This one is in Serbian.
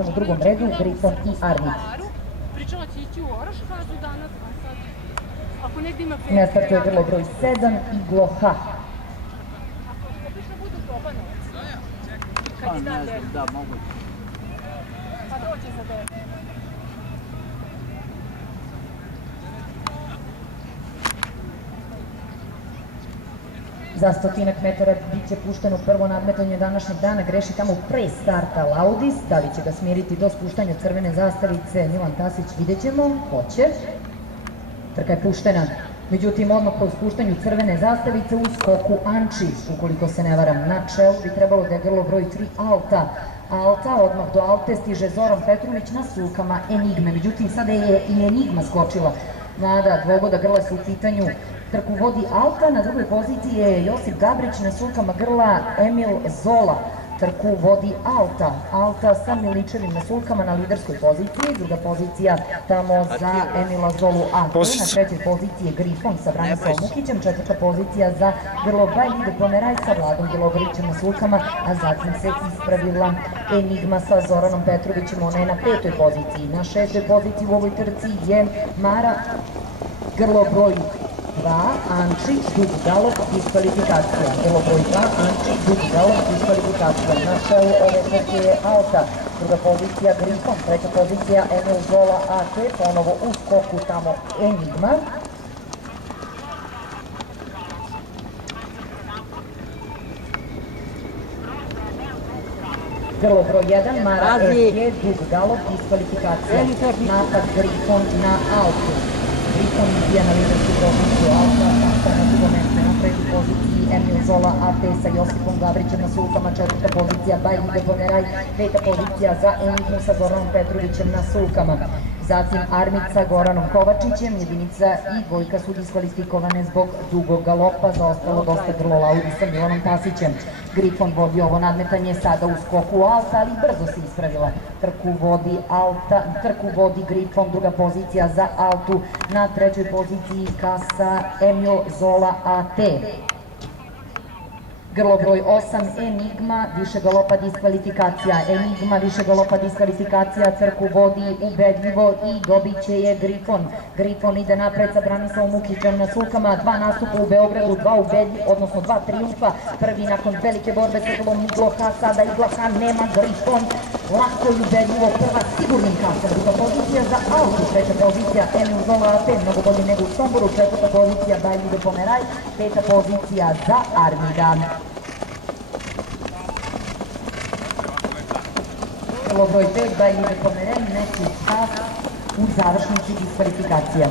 Grifon u drugom redu, Grifon i Armid. Pričala će ići u Oraš fazu danas, a sad, ako negdje ima... Ne startuje grlo broj 7, Iglo H. Obično budu Probanovac. Pa ne znam, da, moguće. Pa dođe za 9. Za 100 metara bit će pušteno prvo nadmetanje današnjeg dana, greši tamo pre starta Laudis, da li će ga smiriti do spuštanja crvene zastavice Milan Tasić, vidjet ćemo, hoće. Trka je puštena, međutim odmah po spuštanju crvene zastavice u skoku Anči, ukoliko se ne varam, na čelu bi trebalo da je grlo broj 3 Alta. Alta, odmah do Alte stiže Zoran Petrović na sulkama Enigme, međutim sada je i Enigma skočila. Nada, dvogoda grla su u pitanju. Trku vodi Alta, na drugoj poziciji je Josip Gabrić, na sulkama grla Emil Zola. Trku vodi Alta. Alta sa Miličevim na sulkama na liderskoj poziciji. Druga pozicija tamo za Emila Zolu AT. Na trećoj poziciji je Grifon sa Branislavom Mukićem. Četvrta pozicija za grlo Bajlide Pomeraj sa Vladom Bjelogorićem na sulkama. A zatim se ispravila Enigma sa Zoranom Petrovićem. Ona je na petoj poziciji. Na šestoj poziciji u ovoj trci je Mara, grlo broj 2, Anči, dug galop, diskvalifikacija. Grlo broj 2, Anči, dug galop, diskvalifikacija. Na čelu ove trke je Alta. Druga pozicija Grifon, treća pozicija Emil Zola AT, ponovo u skoku tamo Enigma. Grlo broj 1, Mara FG, dug galop, diskvalifikacija. Napad Grifon na Altu. Grifon izbija na lidersku poziciju Alta, Alta na drugo mesto, na trećoj poziciji Emil Zola AT sa Josipom Gabrićem na sulkama, četvrta pozicija Bajlide Pomeraj, peta pozicija za Enigmu sa Zoranom Petrovićem na sulkama. Zatim Armid sa Goranom Kovačićem, jedinica i dvojka su diskvalifikovane zbog dugog galopa, zaostalo dosta grlo Laudi sa Milanom Tasićem. Grifon vodi ovo nadmetanje sada u skoku Alta, ali brzo se ispravila. Trku vodi Grifon, druga pozicija za Altu, na trećoj poziciji Kasa Emil Zola AT. Grlo broj 8, Enigma, više galopa diskvalifikacija. Enigma, više galopa diskvalifikacija, trku vodi ubedljivo i dobit će je Grifon. Grifon ide napred sa Branislavom Mukićem na sulkama, dva nastupa u Beogradu, dva trijumfa. Prvi nakon velike borbe sa grlom Iglo H, sada Iglo H nema Grifon. Lako i ubedljivo, prva sigurnim kasom. Druga pozicija za Altu, treća pozicija Emil Zola AT, mnogo bolje nego u Somboru. Četvrta pozicija Bajlide Pomeraj, peta pozicija za Armida. Grlo broj 5, Bajlide Pomeraj, neki čas u završnici diskvalifikacija.